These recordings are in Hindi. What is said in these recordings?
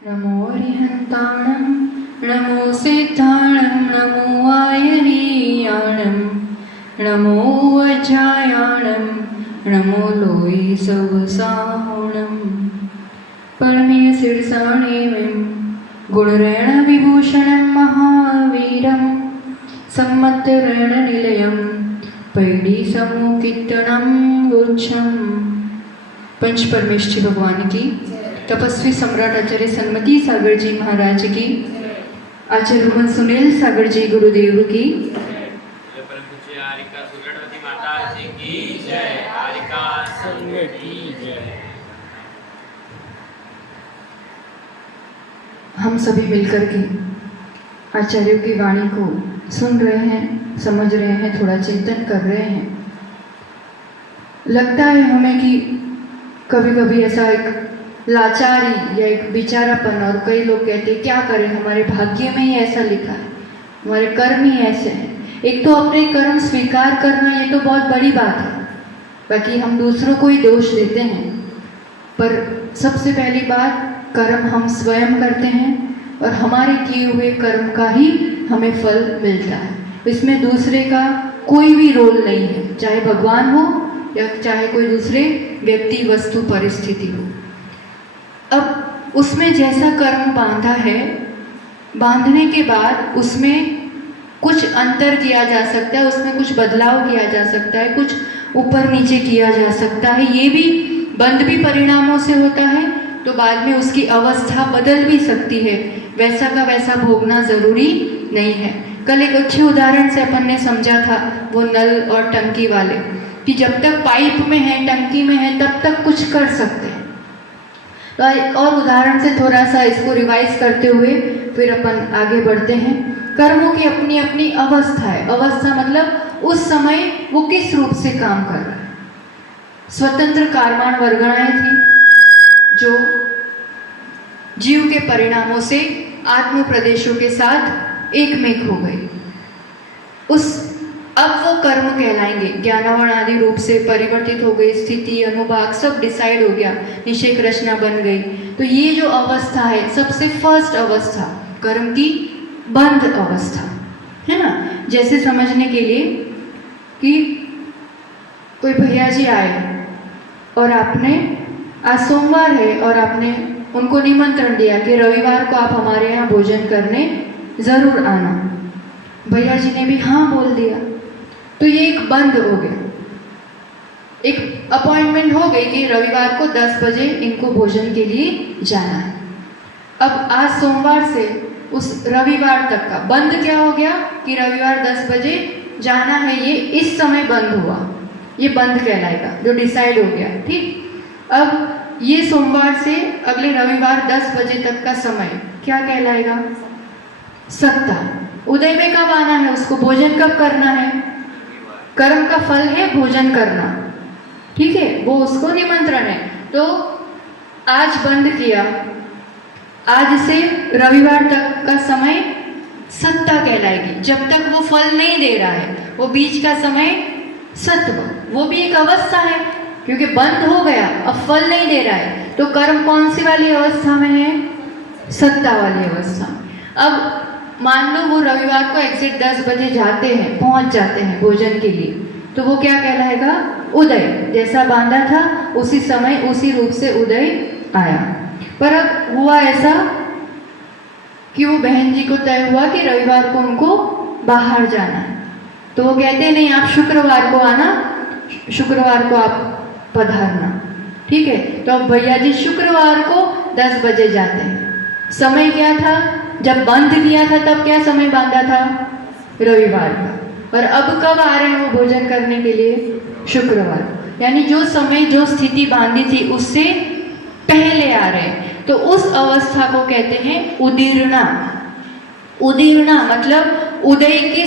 नमो अरिहन्ताणं नमो सिद्धाणं नमो आयनीयाणं नमो वज्रायाणं नमो लोई सवसाहुणं परमे शीर्षाणेवं गुणरेण विभूषणं महावीरं सम्मतरेण निलयं पैडी समुकीर्तनं वोच्छम्। पंच परमेश्वरी भगवान की, तपस्वी सम्राट आचार्य सन्मति सागर जी महाराज की, आचार्य रोहन सुनील सागर जी गुरुदेव की, हम सभी मिलकर के आचार्यों की वाणी को सुन रहे हैं, समझ रहे हैं, थोड़ा चिंतन कर रहे हैं। लगता है हमें कि कभी कभी ऐसा एक लाचारी या एक बेचारापन, और कई लोग कहते हैं क्या करें, हमारे भाग्य में ही ऐसा लिखा है, हमारे कर्म ही ऐसे हैं। एक तो अपने कर्म स्वीकार करना ये तो बहुत बड़ी बात है, बाकी हम दूसरों को ही दोष देते हैं। पर सबसे पहली बात, कर्म हम स्वयं करते हैं और हमारे किए हुए कर्म का ही हमें फल मिलता है। इसमें दूसरे का कोई भी रोल नहीं है, चाहे भगवान हो या चाहे कोई दूसरे व्यक्ति, वस्तु, परिस्थिति हो। अब उसमें जैसा कर्म बांधा है, बांधने के बाद उसमें कुछ अंतर किया जा सकता है, उसमें कुछ बदलाव किया जा सकता है, कुछ ऊपर नीचे किया जा सकता है। ये भी बंद भी परिणामों से होता है, तो बाद में उसकी अवस्था बदल भी सकती है। वैसा का वैसा भोगना जरूरी नहीं है। कल एक अच्छे उदाहरण से अपन ने समझा था, वो नल और टंकी वाले, कि जब तक पाइप में है, टंकी में है, तब तक कुछ कर सकते हैं। तो एक और उदाहरण से थोड़ा सा इसको रिवाइज करते हुए फिर अपन आगे बढ़ते हैं। कर्मों की अपनी अपनी अवस्था है। अवस्था मतलब उस समय वो किस रूप से काम कर रहा है। स्वतंत्र कार्माण वर्गणाएं थी जो जीव के परिणामों से आत्म प्रदेशों के साथ एकमेक हो गई। अब वो कर्म कहलाएंगे। ज्ञानावरण आदि रूप से परिवर्तित हो गई, स्थिति, अनुभाग सब डिसाइड हो गया, निषेक रचना बन गई। तो ये जो अवस्था है, सबसे फर्स्ट अवस्था कर्म की बंध अवस्था है ना। जैसे समझने के लिए कि कोई भैया जी आए और आपने, आज सोमवार है और आपने उनको निमंत्रण दिया कि रविवार को आप हमारे यहाँ भोजन करने ज़रूर आना। भैया जी ने भी हाँ बोल दिया, तो ये एक बंद हो गया, एक अपॉइंटमेंट हो गई कि रविवार को 10 बजे इनको भोजन के लिए जाना है। अब आज सोमवार से उस रविवार तक का बंद क्या हो गया कि रविवार 10 बजे जाना है, ये इस समय बंद हुआ, ये बंद कहलाएगा, जो डिसाइड हो गया। ठीक, अब ये सोमवार से अगले रविवार 10 बजे तक का समय क्या कहलाएगा? सत्ता। उदय में कब आना है, उसको भोजन कब करना है? कर्म का फल है भोजन करना, ठीक है, वो उसको निमंत्रण है। तो आज बंद किया, आज से रविवार तक का समय सत्ता कहलाएगी। जब तक वो फल नहीं दे रहा है, वो बीच का समय सत्व, वो भी एक अवस्था है, क्योंकि बंद हो गया, अब फल नहीं दे रहा है। तो कर्म कौन सी वाली अवस्था में है? सत्ता वाली अवस्था। अब मान लो वो रविवार को एग्जैक्ट 10 बजे जाते हैं, पहुंच जाते हैं भोजन के लिए, तो वो क्या कहलाएगा? उदय। जैसा बांधा था उसी समय उसी रूप से उदय आया। पर अब हुआ ऐसा कि वो बहन जी को तय हुआ कि रविवार को उनको बाहर जाना है, तो वो कहते हैं नहीं, आप शुक्रवार को आना, शुक्रवार को आप पधारना, ठीक है। तो अब भैया जी शुक्रवार को 10 बजे जाते हैं। समय क्या था? जब बंद किया था तब क्या समय बांधा था? रविवार का। और अब कब आ रहे हैं वो भोजन करने के लिए? शुक्रवार। यानी जो समय, जो स्थिति बांधी थी उससे पहले आ रहे हैं। तो उस अवस्था को कहते हैं उदीर्णा। उदीर्णा मतलब उदय के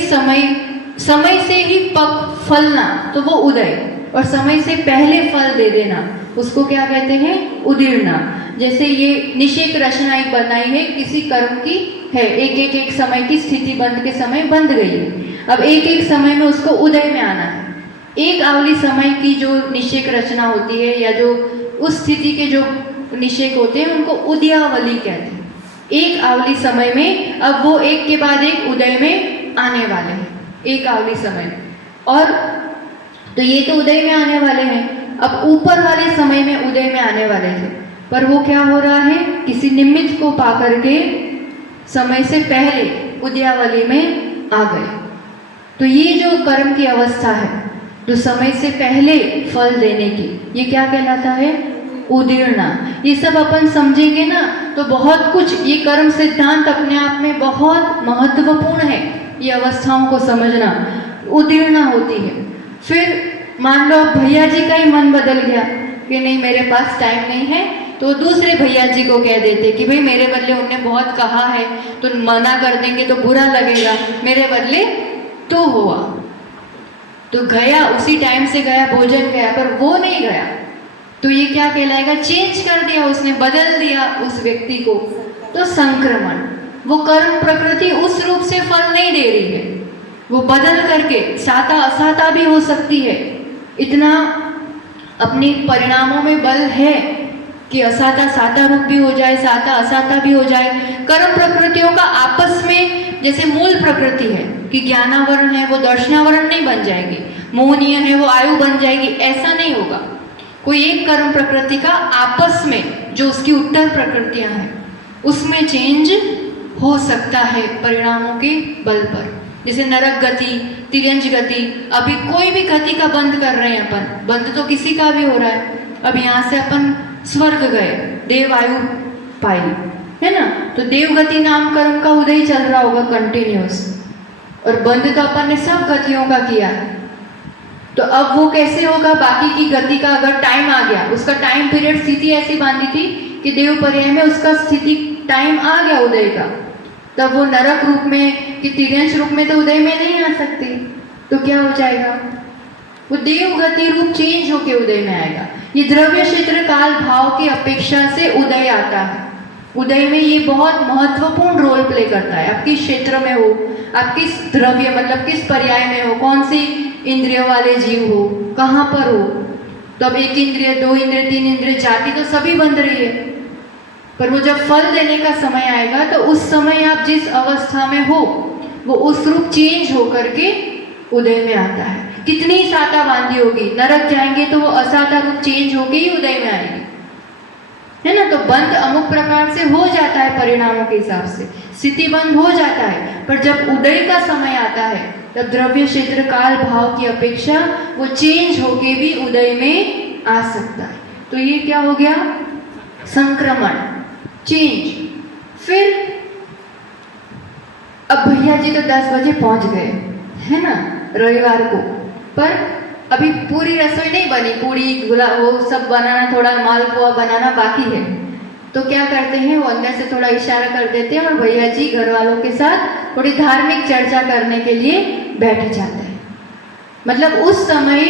समय से ही पक फलना, तो वो उदय, और समय से पहले फल दे देना, उसको क्या कहते हैं? उदीर्णा। जैसे ये निषेक रचना एक बनाई है, किसी कर्म की है, एक समय की स्थिति बंद के समय बंध गई है। अब एक समय में उसको उदय में आना है। एक आवली समय की जो निषेक रचना होती है, या जो उस स्थिति के जो निषेक होते हैं, उनको उद्यावली कहते हैं। एक आवली समय में, अब वो एक के बाद एक उदय में आने वाले हैं, एक आवली समय। और तो ये तो उदय में आने वाले हैं, अब ऊपर वाले समय में उदय में आने वाले थे, पर वो क्या हो रहा है, किसी निमित्त को पाकर के समय से पहले उदयावली में आ गए। तो ये जो कर्म की अवस्था है, जो समय से पहले फल देने की, ये क्या कहलाता है, उदीर्णा। ये सब अपन समझेंगे ना तो बहुत कुछ, ये कर्म सिद्धांत अपने आप में बहुत महत्वपूर्ण है, ये अवस्थाओं को समझना। उदीर्णा होती है। फिर मान लो भैया जी का ही मन बदल गया कि नहीं मेरे पास टाइम नहीं है, तो दूसरे भैया जी को कह देते कि भाई मेरे बदले उनने बहुत कहा है, तो मना कर देंगे तो बुरा लगेगा, मेरे बदले तो हुआ। तो गया, उसी टाइम से गया, भोजन गया, पर वो नहीं गया, तो ये क्या कहलाएगा, चेंज कर दिया उसने, बदल दिया उस व्यक्ति को, तो संक्रमण। वो कर्म प्रकृति उस रूप से फल नहीं दे रही है, वो बदल करके साता असाता भी हो सकती है। इतना अपने परिणामों में बल है कि असाता साता रूप भी हो जाए, साता असाता भी हो जाए। कर्म प्रकृतियों का आपस में जैसे मूल प्रकृति है कि ज्ञानावरण है वो दर्शनावरण नहीं बन जाएगी, मोहनीय है वो आयु बन जाएगी, ऐसा नहीं होगा। कोई एक कर्म प्रकृति का आपस में जो उसकी उत्तर प्रकृतियां हैं उसमें चेंज हो सकता है परिणामों के बल पर। जैसे नरक गति, तिर्यंज गति, अभी कोई भी गति का बंद कर रहे हैं अपन, बंद तो किसी का भी हो रहा है। अब यहाँ से अपन स्वर्ग गए, देव आयु पाई, है ना, तो देवगति नाम कर्म का उदय चल रहा होगा कंटिन्यूस, और बंद तो अपन ने सब गतियों का किया है। तो अब वो कैसे होगा, बाकी की गति का अगर टाइम आ गया, उसका टाइम पीरियड स्थिति ऐसी बांधी थी कि देव पर्याय में उसका स्थिति टाइम आ गया उदय का, तब वो नरक रूप में कि तिर्यंश रूप में तो उदय में नहीं आ सकती, तो क्या हो जाएगा, वो देव गति रूप चेंज होके उदय में आएगा। ये द्रव्य क्षेत्र काल भाव की अपेक्षा से उदय आता है। उदय में ये बहुत महत्वपूर्ण रोल प्ले करता है। आप किस क्षेत्र में हो, आप किस द्रव्य मतलब किस पर्याय में हो, कौन सी इंद्रिय वाले जीव हो, कहाँ पर हो। तो अब एक इंद्रिय, दो इंद्रिय, तीन इंद्रिय, जाति तो सभी बंध रही है, पर वो जब फल देने का समय आएगा तो उस समय आप जिस अवस्था में हो वो उस रूप चेंज होकर के उदय में आता है। कितनी साता बांधी होगी, नरक जाएंगे तो वो असाता रूप चेंज होके ही उदय में आएगी, है ना। तो बंद अमुक प्रकार से हो जाता है, परिणामों के हिसाब से स्थिति बंद हो जाता है, पर जब उदय का समय आता है तब द्रव्य क्षेत्र काल भाव की अपेक्षा वो चेंज होके भी उदय में आ सकता है। तो ये क्या हो गया, संक्रमण, चेंज। फिर अब भैया जी तो 10 बजे पहुंच गए, है ना, रविवार को, पर अभी पूरी रसोई नहीं बनी, पूरी वो सब बनाना, थोड़ा मालपुआ बनाना बाकी है। तो क्या करते हैं, वो अंदर से थोड़ा इशारा कर देते हैं और भैया जी घर वालों के साथ थोड़ी धार्मिक चर्चा करने के लिए बैठ जाते हैं। मतलब उस समय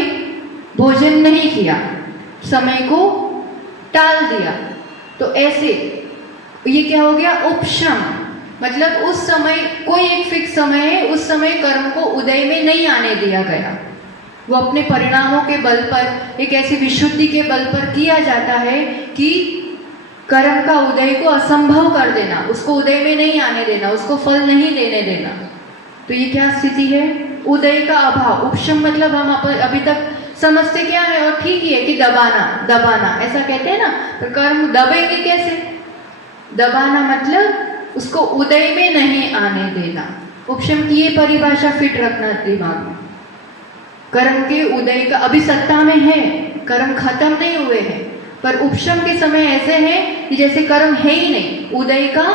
भोजन नहीं किया, समय को टाल दिया। तो ऐसे ये क्या हो गया, उपशम। मतलब उस समय कोई एक फिक्स समय है, उस समय कर्म को उदय में नहीं आने दिया गया, वो अपने परिणामों के बल पर, एक ऐसी विशुद्धि के बल पर किया जाता है कि कर्म का उदय को असंभव कर देना, उसको उदय में नहीं आने देना, उसको फल नहीं देने देना। तो ये क्या स्थिति है, उदय का अभाव। उपशम मतलब हम अभी तक समझते क्या है, और ठीक ही है कि दबाना, दबाना ऐसा कहते हैं ना, तो कर्म दबेंगे कैसे, दबाना मतलब उसको उदय में नहीं आने देना। उपशम की ये परिभाषा फिट रखना दिमाग में। कर्म के उदय का अभी सत्ता में है, कर्म खत्म नहीं हुए हैं, पर उपशम के समय ऐसे हैं कि जैसे कर्म है ही नहीं, उदय का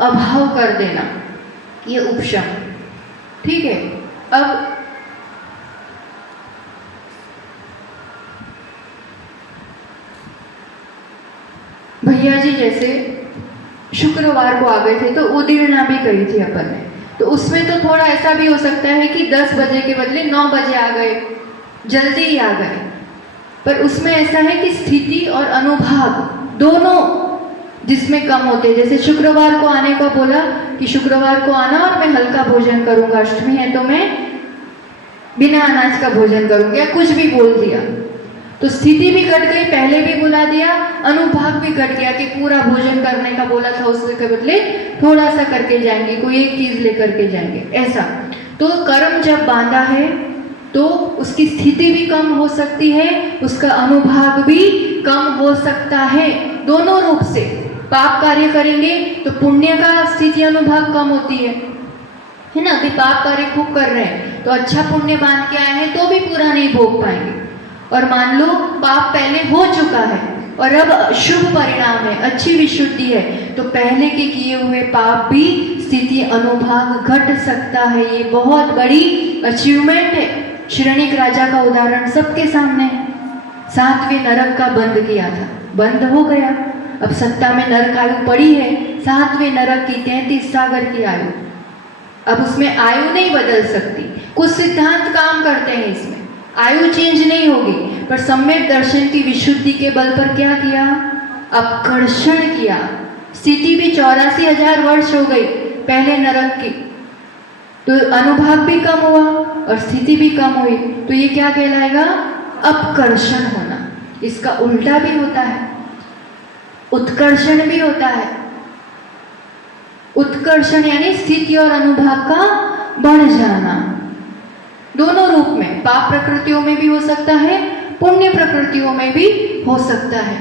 अभाव कर देना, ये उपशम। ठीक है। अब भैया जी जैसे शुक्रवार को आ गए थे तो उदीर्णा भी करी थी अपन ने, तो उसमें तो थोड़ा ऐसा भी हो सकता है कि 10 बजे के बदले 9 बजे आ गए, जल्दी ही आ गए। पर उसमें ऐसा है कि स्थिति और अनुभाग दोनों जिसमें कम होते, जैसे शुक्रवार को आने का बोला कि शुक्रवार को आना और मैं हल्का भोजन करूंगा, अष्टमी है तो मैं बिना अनाज का भोजन करूंगा, या कुछ भी बोल दिया, तो स्थिति भी घट गई, पहले भी बुला दिया, अनुभाग भी घट गया कि पूरा भोजन करने का बोला था, उसके बदले थोड़ा सा करके जाएंगे, कोई एक चीज लेकर के जाएंगे, ऐसा। तो कर्म जब बांधा है तो उसकी स्थिति भी कम हो सकती है, उसका अनुभाग भी कम हो सकता है, दोनों रूप से। पाप कार्य करेंगे तो पुण्य का स्थिति अनुभाग कम होती है ना। अभी पाप कार्य खूब कर रहे हैं तो अच्छा पुण्य बांध के आए हैं तो भी पूरा नहीं भोग पाएंगे। और मान लो पाप पहले हो चुका है और अब शुभ परिणाम है, अच्छी विशुद्धि है, तो पहले के किए हुए पाप भी स्थिति अनुभाग घट सकता है। ये बहुत बड़ी अचीवमेंट है। श्रेणिक राजा का उदाहरण सबके सामने है। 7वें नरक का बंद किया था, बंद हो गया, अब सत्ता में नरक आयु पड़ी है, 7वें नरक की 33 सागर की आयु। अब उसमें आयु नहीं बदल सकती, कुछ सिद्धांत काम करते हैं इसमें, आयु चेंज नहीं होगी, पर सम्यक दर्शन की विशुद्धि के बल पर क्या किया, अपकर्षण किया। स्थिति भी 84,000 वर्ष हो गई पहले नरक की, तो अनुभाग भी कम हुआ और स्थिति भी कम हुई, तो ये क्या कहलाएगा, अपकर्षण होना। इसका उल्टा भी होता है, उत्कर्षण भी होता है। उत्कर्षण यानी स्थिति और अनुभाग का बढ़ जाना, दोनों रूप में, पाप प्रकृतियों में भी हो सकता है, पुण्य प्रकृतियों में भी हो सकता है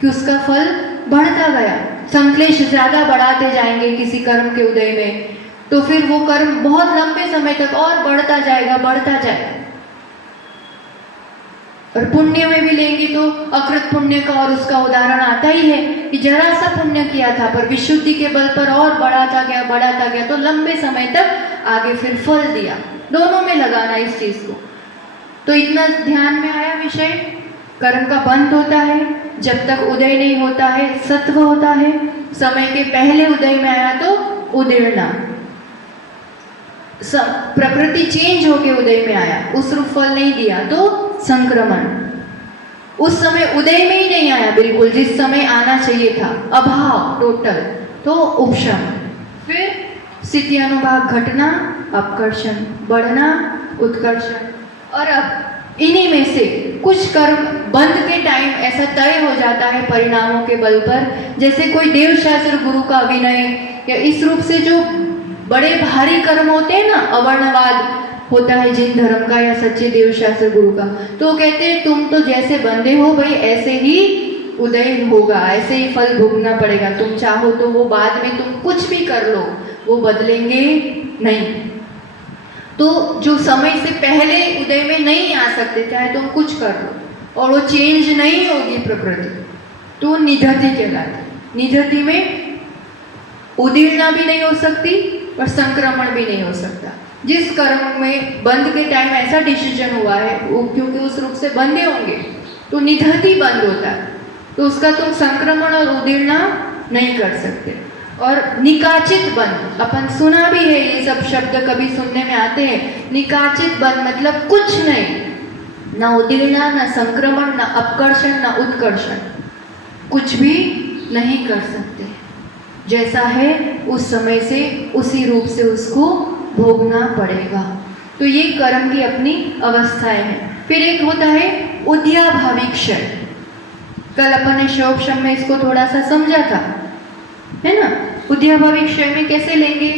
कि उसका फल बढ़ता गया। संक्लेश ज्यादा बढ़ाते जाएंगे किसी कर्म के उदय में, तो फिर वो कर्म बहुत लंबे समय तक और बढ़ता जाएगा, बढ़ता जाएगा। और पुण्य में भी लेंगे तो अकृत पुण्य का और उसका उदाहरण आता ही है कि जरा सा पुण्य किया था पर विशुद्धि के बल पर और बढ़ाता गया तो लंबे समय तक आगे फिर फल दिया। दोनों में लगाना इस चीज को। तो इतना ध्यान में आया विषय। कर्म का बंध होता है, जब तक उदय नहीं होता है सत्व होता है, समय के पहले उदय में आया तो उदीर्णा, प्रकृति चेंज होके उदय में आया, उस रूप फल नहीं दिया तो संक्रमण, उस समय उदय में ही नहीं आया बिल्कुल जिस समय आना चाहिए था, अभाव टोटल, तो उपशम। फिर स्थिति अनुभाग घटना, अपकर्षण, बढ़ना, उत्कर्षण। और अब इन्हीं में से कुछ कर्म बंध के टाइम ऐसा तय हो जाता है परिणामों के बल पर, जैसे कोई देवशास्त्र गुरु का विनय, या इस रूप से जो बड़े भारी कर्म होते हैं ना, अवर्णवाद होता है जिन धर्म का या सच्चे देवशास्त्र गुरु का, तो कहते हैं तुम तो जैसे बंधे हो भाई ऐसे ही उदय होगा, ऐसे ही फल भोगना पड़ेगा, तुम चाहो तो वो बाद में तुम कुछ भी कर लो वो बदलेंगे नहीं। तो जो समय से पहले उदय में नहीं आ सकते, चाहे तुम कुछ कर लो और वो चेंज नहीं होगी प्रकृति, तो निधति कहलाती। निधति में उदीर्णा भी नहीं हो सकती और संक्रमण भी नहीं हो सकता। जिस कर्म में बंद के टाइम ऐसा डिसीजन हुआ है वो क्योंकि उस रूप से बंधे होंगे तो निधति बंद होता है, तो उसका तुम संक्रमण और उदीर्णा नहीं कर सकते। और निकाचित बंध, अपन सुना भी है, ये सब शब्द कभी सुनने में आते हैं। निकाचित बंध मतलब कुछ नहीं, ना उदीर्णा, ना संक्रमण, ना अपकर्षण, ना उत्कर्षण, कुछ भी नहीं कर सकते। जैसा है उस समय से उसी रूप से उसको भोगना पड़ेगा। तो ये कर्म की अपनी अवस्थाएं हैं। फिर एक होता है उद्याभावी क्षय। कल अपन ने शोभशम में इसको थोड़ा सा समझा था, है ना। उद्याभावी क्षय में कैसे लेंगे,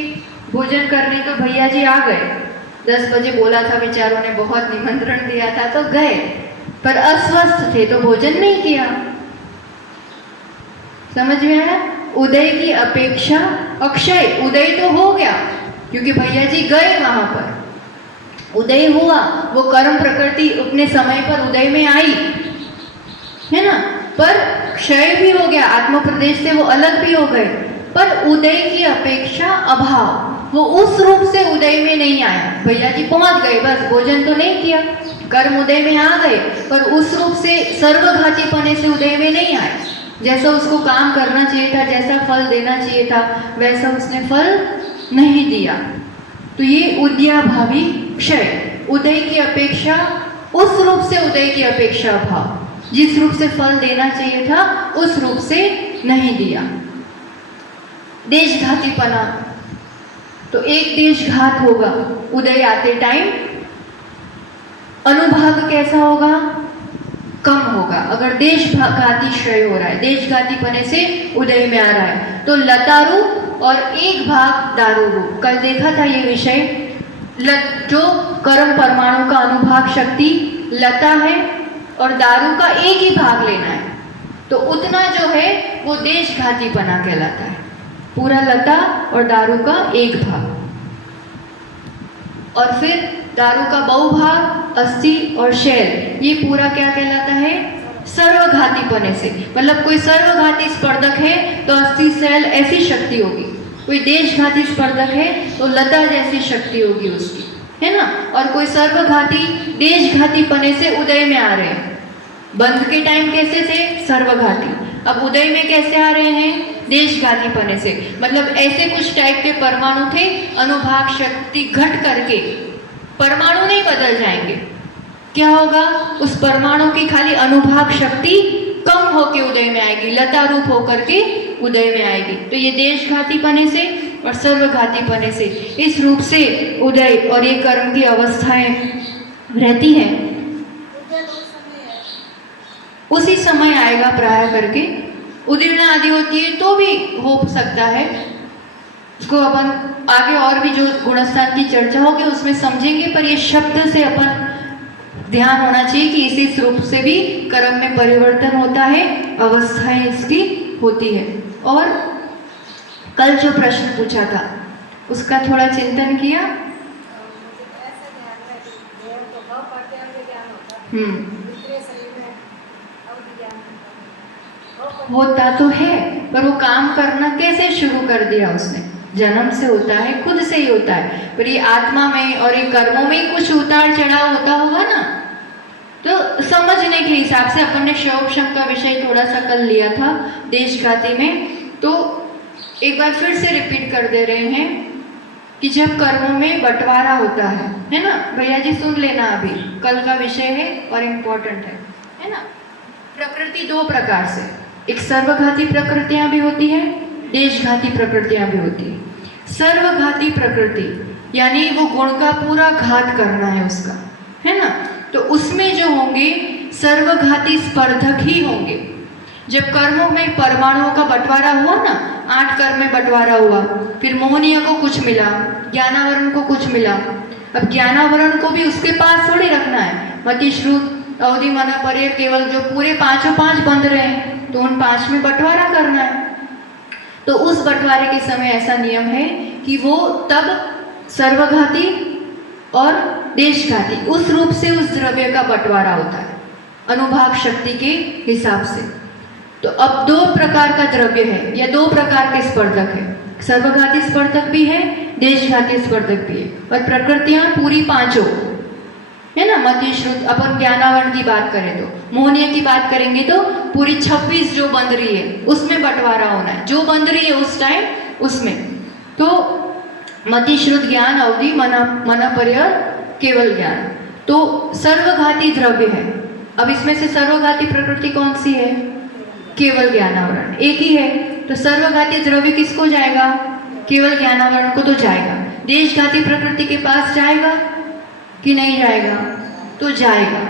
भोजन करने तो भैया जी आ गए, 10 बजे बोला था, बेचारों ने बहुत निमंत्रण दिया था तो गए, पर अस्वस्थ थे तो भोजन नहीं किया। समझ में आया। उदय की अपेक्षा अक्षय, उदय तो हो गया क्योंकि भैया जी गए वहां पर, उदय हुआ, वो कर्म प्रकृति अपने समय पर उदय में आई, है ना, पर क्षय भी हो गया, आत्म प्रदेश से वो अलग भी हो गए, पर उदय की अपेक्षा अभाव, वो उस रूप से उदय में नहीं आया। भैया जी पहुंच गए, बस भोजन तो नहीं किया, कर्म उदय में आ गए, पर उस रूप से सर्वघाती पने से उदय में नहीं आए। जैसा उसको काम करना चाहिए था, जैसा फल देना चाहिए था, वैसा उसने फल नहीं दिया। तो ये उद्याभावी क्षय, उदय की अपेक्षा, उस रूप से उदय की अपेक्षा भाव, जिस रूप से फल देना चाहिए था उस रूप से नहीं दिया। देशघातीपना, तो एक देशघात होगा उदय आते टाइम, अनुभाग कैसा होगा, कम होगा। अगर देशघाती क्षय हो रहा है, देशघाती पने से उदय में आ रहा है, तो लता रूप और एक भाग दारू रूप। कल देखा था ये विषय, जो कर्म परमाणु का अनुभाग शक्ति लता है और दारू का एक ही भाग लेना है, तो उतना जो है वो देशघाती पना कहलाता है। पूरा लता और दारू का एक भाग, और फिर दारू का बहुभाग अस्थि और शैल, ये पूरा क्या कहलाता है? सर्वघाती पने से। मतलब कोई सर्वघाती स्पर्धक है तो अस्थि शैल ऐसी शक्ति होगी, कोई देशघाती स्पर्धक है तो लता जैसी शक्ति होगी उसकी, है ना। और कोई सर्वघाती देशघाती पने से उदय में आ रहे हैं। बंध के टाइम कैसे थे? सर्वघाती। अब उदय में कैसे आ रहे हैं? देशघाती पने से। मतलब ऐसे कुछ टाइप के परमाणु थे, अनुभाग शक्ति घट करके परमाणु नहीं बदल जाएंगे। क्या होगा? उस परमाणु की खाली अनुभाग शक्ति कम होके उदय में आएगी, लता रूप होकर के उदय में आएगी। तो ये देशघाती पने से और सर्वघाती पने से इस रूप से उदय और ये कर्म की अवस्थाएं रहती हैं। उसी समय आएगा प्राय करके। उदीर्ण आदि होती है तो भी हो सकता है, उसको अपन आगे और भी जो गुणस्थान की चर्चा होगी उसमें समझेंगे, पर ये शब्द से अपन ध्यान होना चाहिए कि इसी रूप से भी कर्म में परिवर्तन होता है, अवस्थाएं इसकी होती है। और कल जो प्रश्न पूछा था उसका थोड़ा चिंतन किया। होता तो है, पर वो काम करना कैसे शुरू कर दिया उसने? जन्म से होता है, खुद से ही होता है, पर ये आत्मा में और ये कर्मों में कुछ उतार चढ़ाव होता होगा ना। तो समझने के हिसाब से अपन ने क्षयोक्षम का विषय थोड़ा सा कल लिया था देशघाती में, तो एक बार फिर से रिपीट कर दे रहे हैं कि जब कर्मों में बंटवारा होता है ना। भैया जी सुन लेना, अभी कल का विषय है और इम्पोर्टेंट है ना। प्रकृति दो प्रकार से, एक सर्वघाती प्रकृतियां भी होती है, देशघाती प्रकृतियां भी होती है। सर्वघाती प्रकृति यानी वो गुण का पूरा घात करना है उसका, है ना। तो उसमें जो होंगे सर्वघाती स्पर्धक ही होंगे। जब कर्मों में परमाणुओं का बंटवारा हुआ ना, 8 कर्म में बंटवारा हुआ, फिर मोहनीय को कुछ मिला, ज्ञानावरण को कुछ मिला। अब ज्ञानावरण को भी उसके पास थोड़ी रखना है। मति श्रुत अवधि मना पर्य केवल जो पूरे 5 बंध रहे हैं, तो उन 5 में बंटवारा करना है। तो उस बंटवारे के समय ऐसा नियम है कि वो तब सर्वघाती और देशघाती उस रूप से उस द्रव्य का बंटवारा होता है, अनुभाग शक्ति के हिसाब से। तो अब 2 प्रकार का द्रव्य है या 2 प्रकार के स्पर्धक है, सर्वघाती स्पर्धक भी है, देशघाती स्पर्धक भी है। और प्रकृतियां पूरी 5 है ना। मति श्रुत अपन ज्ञानावरण की बात करें तो, मोहनीय की बात करेंगे तो पूरी 26 जो बंध रही है उसमें बंटवारा होना है, जो बंध रही है उस टाइम उसमें। तो मति श्रुत ज्ञान अवधि मना पर्य केवल ज्ञान, तो सर्वघाती द्रव्य है। अब इसमें से सर्वघाती प्रकृति कौन सी है? केवल ज्ञानावरण एक ही है। तो सर्वघाती द्रव्य किसको जाएगा? केवल ज्ञानावरण को तो जाएगा। देशघाती प्रकृति के पास जाएगा कि नहीं जाएगा? तो जाएगा।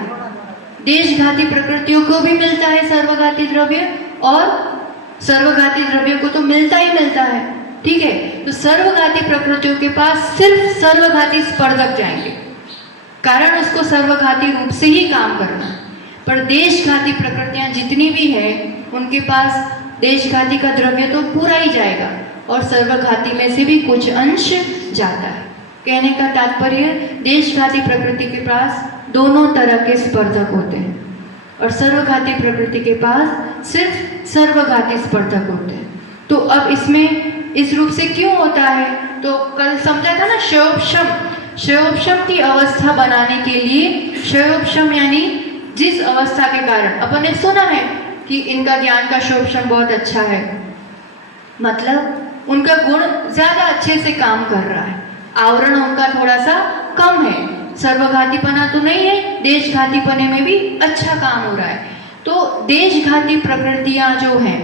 देशघाती प्रकृतियों को भी मिलता है सर्वघाती द्रव्य, और सर्वघाती द्रव्य को तो मिलता ही मिलता है, ठीक है। तो सर्वघाती प्रकृतियों के पास सिर्फ सर्वघाती स्पर्धक जाएंगे, कारण उसको सर्वघाती रूप से ही काम करना है। पर देशघाती प्रकृतियां जितनी भी है उनके पास देशघाती का द्रव्य तो पूरा ही जाएगा, और सर्वघाती में से भी कुछ अंश जाता है। कहने का तात्पर्य, देशघाती प्रकृति के पास दोनों तरह के स्पर्धक होते हैं, और सर्वघाती प्रकृति के पास सिर्फ सर्वघाती स्पर्धक होते हैं। तो अब इसमें इस रूप से क्यों होता है? तो कल समझा था ना, क्षयोपशम, क्षयोपशम की अवस्था बनाने के लिए, क्षयोपशम यानी जिस अवस्था के कारण अपन ने सुना है कि इनका ज्ञान का क्षयोपशम बहुत अच्छा है, मतलब उनका गुण ज्यादा अच्छे से काम कर रहा है, आवरण उनका थोड़ा सा कम है, सर्वघातीपना तो नहीं है, देशघातीपने में भी अच्छा काम हो रहा है। तो देशघाती प्रकृतियां जो हैं,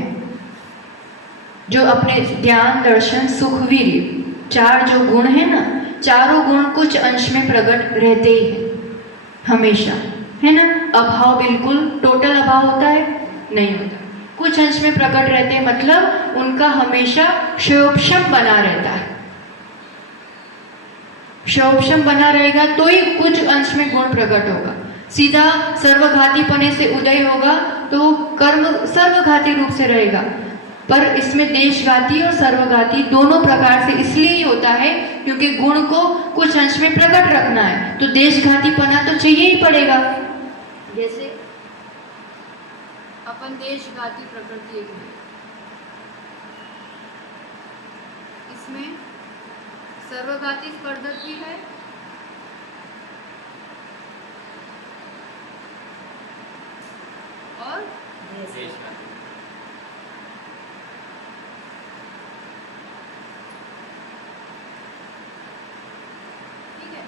जो अपने ध्यान दर्शन सुख वीर्य 4 जो गुण है ना, चारों गुण कुछ अंश में प्रकट रहते ही हैं हमेशा, है ना। अभाव बिल्कुल टोटल अभाव होता है नहीं होता, कुछ अंश में प्रकट रहते हैं, मतलब उनका हमेशा क्षयोपशम बना रहता है। क्षयोपशम बना रहेगा तो ही कुछ अंश में गुण प्रकट होगा। सीधा सर्वघातीपने से उदय होगा तो कर्म सर्वघाती रूप से रहेगा, पर इसमें देशघाती और सर्वघाती दोनों प्रकार से इसलिए ही होता है क्योंकि गुण को कुछ अंश में प्रकट रखना है, तो देशघातीपना तो चाहिए ही पड़ेगा। जैसे अपन देशघाती प्रकृति इसमें सर्वघाती स्पर्धक भी है और देशघाती। ठीक है,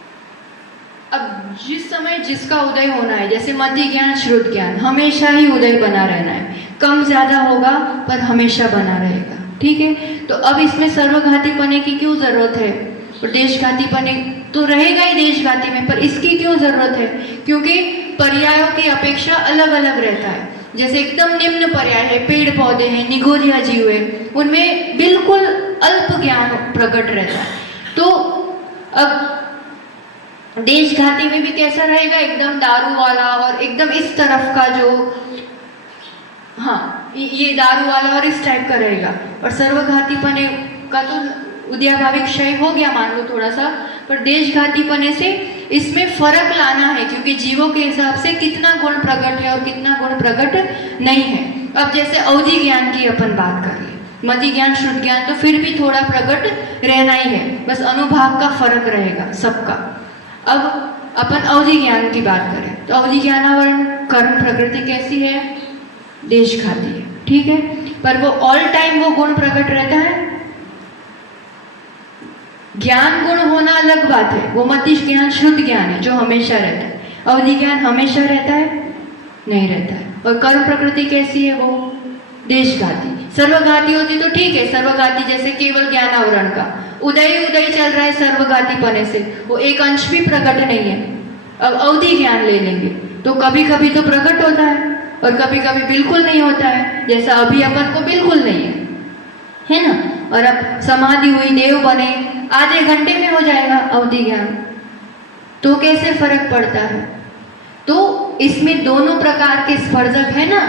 अब जिस समय जिसका उदय होना है, जैसे मति ज्ञान श्रुत ज्ञान हमेशा ही उदय बना रहना है, कम ज्यादा होगा पर हमेशा बना रहेगा। ठीक है, तो अब इसमें सर्वघातीपने की क्यों जरूरत है, और देशघातीपने तो रहेगा ही देशघाती में, पर इसकी क्यों जरूरत है, क्योंकि पर्यायों की अपेक्षा अलग अलग रहता है। जैसे एकदम निम्न पर्याय है, पेड़ पौधे हैं, निगोरिया जीव है, उनमें बिल्कुल अल्प ज्ञान प्रकट रहता है। तो अब देशघाती में भी कैसा रहेगा, एकदम दारू वाला और एकदम इस तरफ का जो, हाँ ये दारू वाला और इस टाइप का रहेगा। और सर्वघातीपने का तो उद्याभाविक क्षय हो गया मान लो थोड़ा सा, पर देशघातीपने से इसमें फर्क लाना है, क्योंकि जीवों के हिसाब से कितना गुण प्रकट है और कितना गुण प्रकट नहीं है। अब जैसे अवधि ज्ञान की अपन बात करिए, मति ज्ञान श्रुत ज्ञान तो फिर भी थोड़ा प्रकट रहना ही है, बस अनुभाग का फर्क रहेगा सबका। अब अपन अवधि ज्ञान की बात करें तो अवधि ज्ञानावरण कर्म प्रकृति कैसी है, देशघाती है। ठीक है, पर वो ऑल टाइम वो गुण प्रकट रहता है। ज्ञान गुण होना अलग बात है, वो मति ज्ञान श्रुत ज्ञान है जो हमेशा रहता है, अवधि ज्ञान हमेशा रहता है नहीं रहता है। और कर्म प्रकृति कैसी है, वो देशघाती। सर्वघाती होती तो ठीक है, सर्वघाती जैसे केवल ज्ञानावरण का उदय उदय चल रहा है सर्वघातीपने से, वो एक अंश भी प्रकट नहीं है। अब अवधि ज्ञान ले लेंगे तो कभी कभी तो प्रकट होता है और कभी कभी बिल्कुल नहीं होता है, जैसा अभी अपन को बिल्कुल नहीं है ना। और अब समाधि हुई, देव बने, आधे घंटे में हो जाएगा अवधि ज्ञान, तो कैसे फर्क पड़ता है। तो इसमें दोनों प्रकार के स्पर्धक है ना,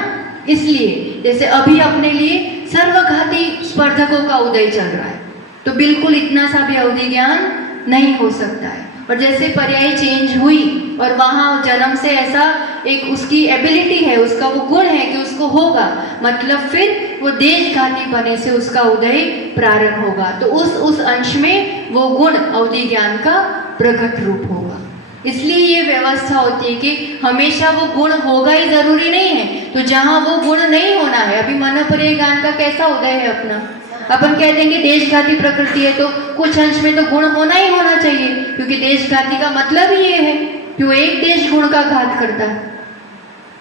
इसलिए जैसे अभी अपने लिए सर्वघाती स्पर्धकों का उदय चल रहा है, तो बिल्कुल इतना सा भी अवधि ज्ञान नहीं हो सकता है। और जैसे पर्याय चेंज हुई और वहाँ जन्म से ऐसा एक उसकी एबिलिटी है, उसका वो गुण है कि उसको होगा, मतलब फिर वो देशघाती बने से उसका उदय प्रारंभ होगा, तो उस अंश में वो गुण अवधि ज्ञान का प्रकट रूप होगा। इसलिए ये व्यवस्था होती है कि हमेशा वो गुण होगा ही जरूरी नहीं है, तो जहाँ वो गुण नहीं होना है, अभी मनोपर्याय ज्ञान का कैसा उदय है अपना, अपन कहते हैं कि देशघाती प्रकृति है तो कुछ अंश में तो गुण होना ही होना चाहिए, क्योंकि देशघाती का मतलब ही ये है कि वो एक देश गुण का घात करता है,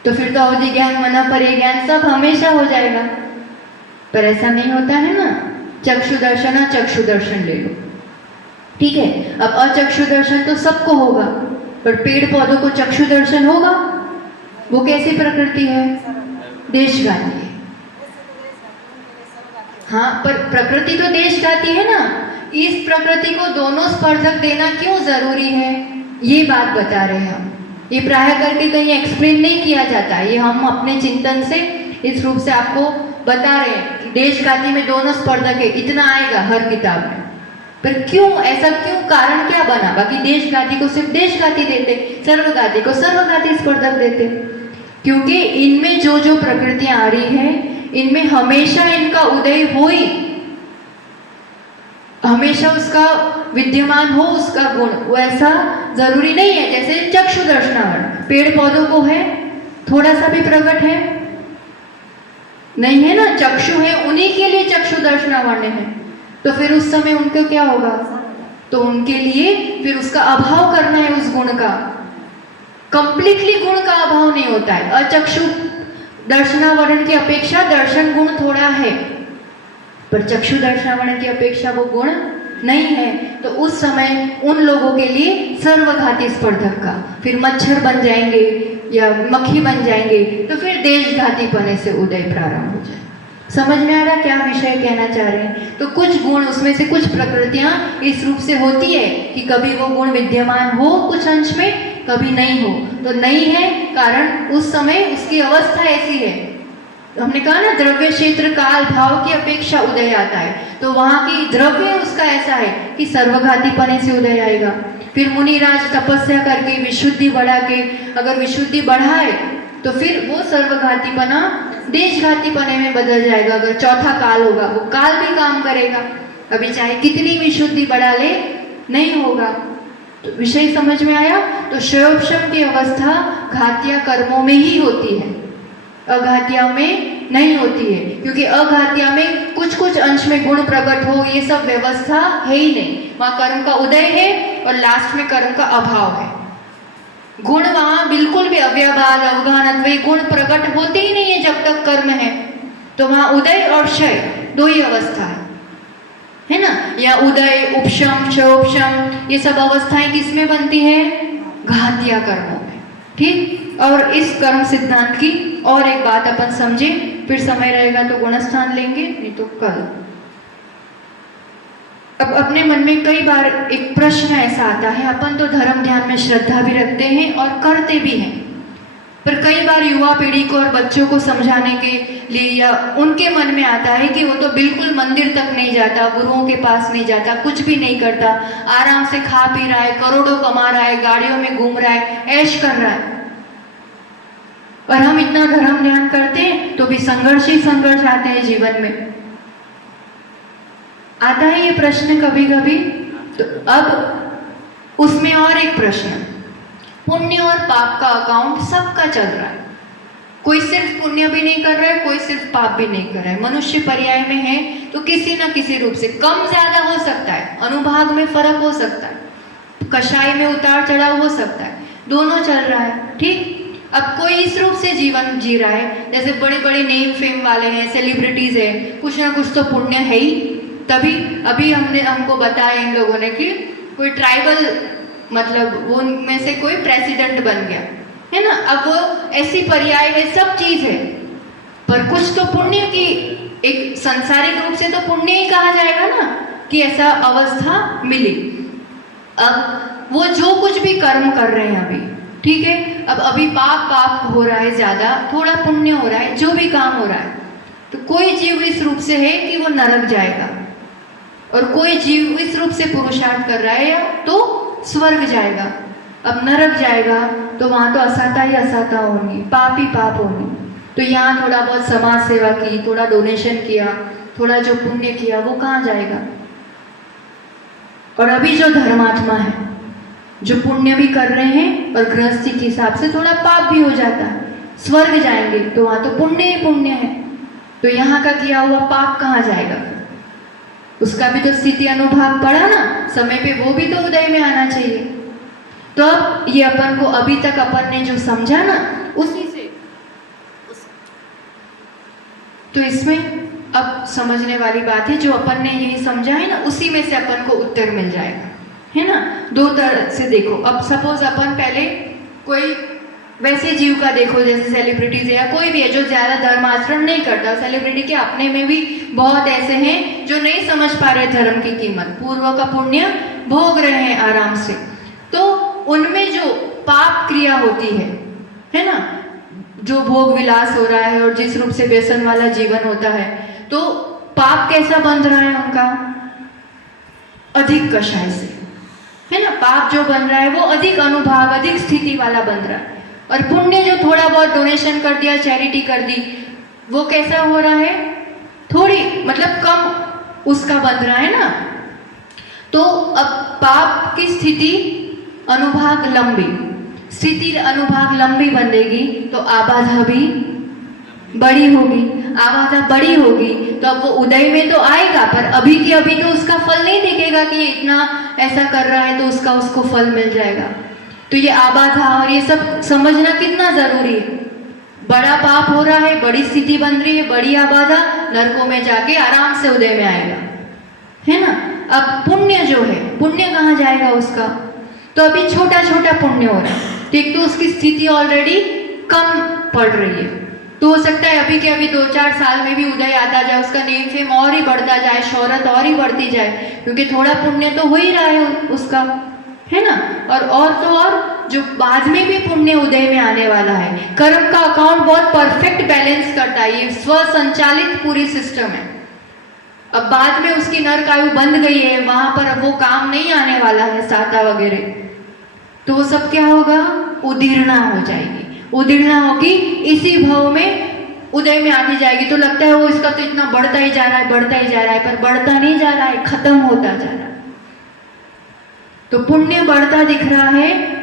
तो फिर तो अवधि ज्ञान मनोपर्याय ज्ञान सब हमेशा हो जाएगा। पर ऐसा नहीं होता है ना। चक्षु दर्शन चक्षु दर्शन ले लो, ठीक है, अब अचक्षु दर्शन तो सबको होगा, पर पेड़ पौधों को चक्षु दर्शन होगा, वो कैसी प्रकृति है, देशघाती है। हाँ, पर प्रकृति तो देशघाती है ना, इस प्रकृति को दोनों स्पर्धक देना क्यों जरूरी है, ये बात बता रहे हैं हम। ये प्राय करके कहीं एक्सप्लेन नहीं किया जाता, ये हम अपने चिंतन से इस रूप से आपको बता रहे हैं कि देशघाती में दोनों स्पर्धक है, इतना आएगा हर किताब में। पर क्यों ऐसा, क्यों कारण क्या बना, बाकी देशघाती को सिर्फ देशघाती देते, सर्वघाती को सर्वघाती स्पर्धक देते, क्योंकि इनमें जो जो प्रकृतियां आ रही है इनमें हमेशा इनका उदय हो ही, हमेशा उसका विद्यमान हो उसका गुण, वो ऐसा जरूरी नहीं है। जैसे चक्षु दर्शनावरण पेड़ पौधों को है, थोड़ा सा भी प्रकट है नहीं है ना, चक्षु है उन्हीं के लिए चक्षु दर्शनावरण है, तो फिर उस समय उनको क्या होगा, तो उनके लिए फिर उसका अभाव करना है, उस गुण का कंप्लीटली गुण का अभाव नहीं होता है। अचक्षु दर्शनावरण की अपेक्षा दर्शन गुण थोड़ा है, पर चक्षु दर्शनावरण की अपेक्षा वो गुण नहीं है, तो उस समय उन लोगों के लिए सर्वघाती स्पर्धक का फिर मच्छर बन जाएंगे, या मक्खी बन जाएंगे, तो फिर देशघातीपने से उदय प्रारंभ हो जाए। समझ में आ रहा क्या विषय कहना चाह रहे हैं? तो कुछ गुण, उसमें से कुछ प्रकृतियां इस रूप से होती है कि कभी वो गुण विद्यमान हो कुछ अंश में, कभी नहीं हो। तो नहीं है कारण उस समय उसकी अवस्था ऐसी है। तो हमने कहा ना, द्रव्य क्षेत्र काल भाव की अपेक्षा उदय आता है, तो वहां की द्रव्य उसका ऐसा है कि सर्वघातीपने से उदय आएगा। फिर मुनिराज तपस्या करके विशुद्धि बढ़ा के, अगर विशुद्धि बढ़ाए तो फिर वो सर्वघातीपना देशघातीपने में बदल जाएगा। अगर चौथा काल होगा, वो काल भी काम करेगा, अभी चाहे कितनी विशुद्धि बढ़ा ले नहीं होगा। तो विषय समझ में आया? तो क्षयोपशम की अवस्था घातिया कर्मों में ही होती है, अघातिया में नहीं होती है, क्योंकि अघातिया में कुछ कुछ अंश में गुण प्रकट हो, ये सब व्यवस्था है ही नहीं। वहां कर्म का उदय है और लास्ट में कर्म का अभाव है। गुण वहां बिल्कुल भी अव्यवाद अवगाहनत्व गुण प्रकट होते ही नहीं है जब तक कर्म है। तो वहां उदय और क्षय दो ही अवस्था है ना? या उदय, उपशम, क्षयोपशम, ये सब अवस्थाएं किसमें बनती है? घातिया कर्मों में। ठीक। और इस कर्म सिद्धांत की और एक बात अपन समझे, फिर समय रहेगा तो गुणस्थान लेंगे, नहीं तो कल। अब अपने मन में कई बार एक प्रश्न ऐसा आता है, अपन तो धर्म ध्यान में श्रद्धा भी रखते हैं और करते भी हैं, पर कई बार युवा पीढ़ी को और बच्चों को समझाने के लिए या उनके मन में आता है कि वो तो बिल्कुल मंदिर तक नहीं जाता, गुरुओं के पास नहीं जाता, कुछ भी नहीं करता, आराम से खा पी रहा है, करोड़ों कमा रहा है, गाड़ियों में घूम रहा है, ऐश कर रहा है, और हम इतना धर्म ध्यान करते हैं तो भी संघर्ष ही संघर्ष आते हैं जीवन में। आता है ये प्रश्न कभी कभी। तो अब उसमें और एक प्रश्न, पुण्य और पाप का अकाउंट सबका चल रहा है, कोई सिर्फ पुण्य भी नहीं कर रहा है, कोई सिर्फ पाप भी नहीं कर रहा है। मनुष्य पर्याय में है तो किसी ना किसी रूप से कम ज्यादा हो सकता है, अनुभाग में फर्क हो सकता है, कषाय में उतार चढ़ाव हो सकता है, दोनों चल रहा है। ठीक। अब कोई इस रूप से जीवन जी रहा है, जैसे बड़े बड़े नेम फेम वाले हैं, सेलिब्रिटीज है, कुछ ना कुछ तो पुण्य है ही। तभी अभी हमको बताया इन लोगों ने कि कोई ट्राइबल, मतलब वो उनमें से कोई प्रेसिडेंट बन गया है ना। अब वो ऐसी पर्याय है, सब चीज है, पर कुछ तो पुण्य की, एक सांसारिक रूप से तो पुण्य ही कहा जाएगा ना कि ऐसा अवस्था मिली। अब वो जो कुछ भी कर्म कर रहे हैं अभी, ठीक है, अब अभी पाप हो रहा है ज्यादा, थोड़ा पुण्य हो रहा है, जो भी काम हो रहा है, तो कोई जीव इस रूप से है कि वो नरक जाएगा, और कोई जीव इस रूप से पुरुषार्थ कर रहा है तो स्वर्ग जाएगा। अब नरक जाएगा तो वहां तो असाता ही असाता होंगी, पाप ही पाप होंगे। तो यहाँ थोड़ा बहुत समाज सेवा की, थोड़ा डोनेशन किया, थोड़ा जो पुण्य किया, वो कहाँ जाएगा? और अभी जो धर्मात्मा है, जो पुण्य भी कर रहे हैं और गृहस्थी के हिसाब से थोड़ा पाप भी हो जाता है, स्वर्ग जाएंगे तो वहां तो पुण्य ही पुण्य है। तो यहाँ का किया हुआ पाप कहाँ जाएगा? उसका भी तो स्थिति अनुभाग पड़ा ना, समय पे वो भी तो उदय में आना चाहिए। तो अब ये अपन को अभी तक अपन ने जो समझा ना, उसी से तो इसमें अब समझने वाली बात है, जो अपन ने यही समझा है ना, उसी में से अपन को उत्तर मिल जाएगा, है ना। दो तरह से देखो। अब सपोज अपन पहले कोई वैसे जीव का देखो, जैसे सेलिब्रिटीज है या कोई भी है जो ज्यादा धर्म आचरण नहीं करता। सेलिब्रिटी के अपने में भी बहुत ऐसे हैं जो नहीं समझ पा रहे धर्म की कीमत, पूर्व का पुण्य भोग रहे हैं आराम से। तो उनमें जो पाप क्रिया होती है ना, जो भोग विलास हो रहा है और जिस रूप से व्यसन वाला जीवन होता है, तो पाप कैसा बन रहा है उनका? अधिक कषाय से, है ना। पाप जो बन रहा है वो अधिक अनुभाग, अधिक स्थिति वाला बन रहा है। और पुण्य जो थोड़ा बहुत डोनेशन कर दिया, चैरिटी कर दी, वो कैसा हो रहा है? थोड़ी, मतलब कम उसका बन रहा है ना। तो अब पाप की स्थिति अनुभाग लंबी, स्थिति अनुभाग लंबी बनेगी तो आबाधा भी बड़ी होगी। आबाधा बड़ी होगी तो अब वो उदय में तो आएगा, पर अभी के अभी तो उसका फल नहीं दिखेगा कि इतना ऐसा कर रहा है तो उसको फल मिल जाएगा। तो ये आबाधा और ये सब समझना कितना जरूरी है। बड़ा पाप हो रहा है, बड़ी स्थिति बन रही है, बड़ी आबाधा, नरकों में जाके आराम से उदय में आएगा, है ना। अब पुण्य जो है, पुण्य कहाँ जाएगा उसका? तो अभी छोटा छोटा पुण्य हो रहा है, तो एक तो उसकी स्थिति ऑलरेडी कम पड़ रही है। तो हो सकता है अभी के अभी 2-4 साल में भी उदय आता जाए, उसका नेम फेम और ही बढ़ता जाए, शोहरत और ही बढ़ती जाए, क्योंकि थोड़ा पुण्य तो हो ही रहा है उसका, है ना। और तो और जो बाद में भी पुण्य उदय में आने वाला है, कर्म का अकाउंट बहुत परफेक्ट बैलेंस करता है, ये स्व संचालित पूरी सिस्टम है। अब बाद में उसकी नरक आयु बंद गई है, वहां पर अब वो काम नहीं आने वाला है, साता वगैरह, तो वो सब क्या होगा, उदीर्णा हो जाएगी। उदीर्णा होगी, इसी भाव में उदय में आती जाएगी। तो लगता है वो इसका तो इतना बढ़ता ही जा रहा है, बढ़ता ही जा रहा है, पर बढ़ता नहीं जा रहा है, खत्म होता जा रहा है। तो पुण्य बढ़ता दिख रहा है,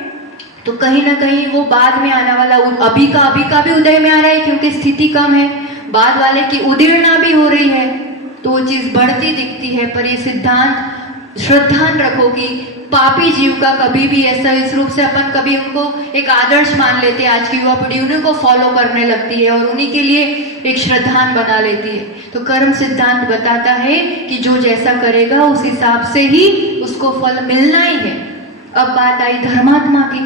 तो कहीं ना कहीं वो बाद में आने वाला अभी का भी उदय में आ रहा है, क्योंकि स्थिति कम है, बाद वाले की उदीर्णा भी हो रही है, तो वो चीज बढ़ती दिखती है। पर ये सिद्धांत श्रद्धान रखो कि पापी जीव का कभी भी ऐसा इस रूप से अपन कभी उनको एक आदर्श मान लेते हैं, आज की युवा पीढ़ी उन्हीं को फॉलो करने लगती है और उन्हीं के लिए एक श्रद्धान बना लेती है। तो कर्म सिद्धांत बताता है कि जो जैसा करेगा उस हिसाब से ही उसको फल मिलना ही है। अब बात आई धर्मात्मा की,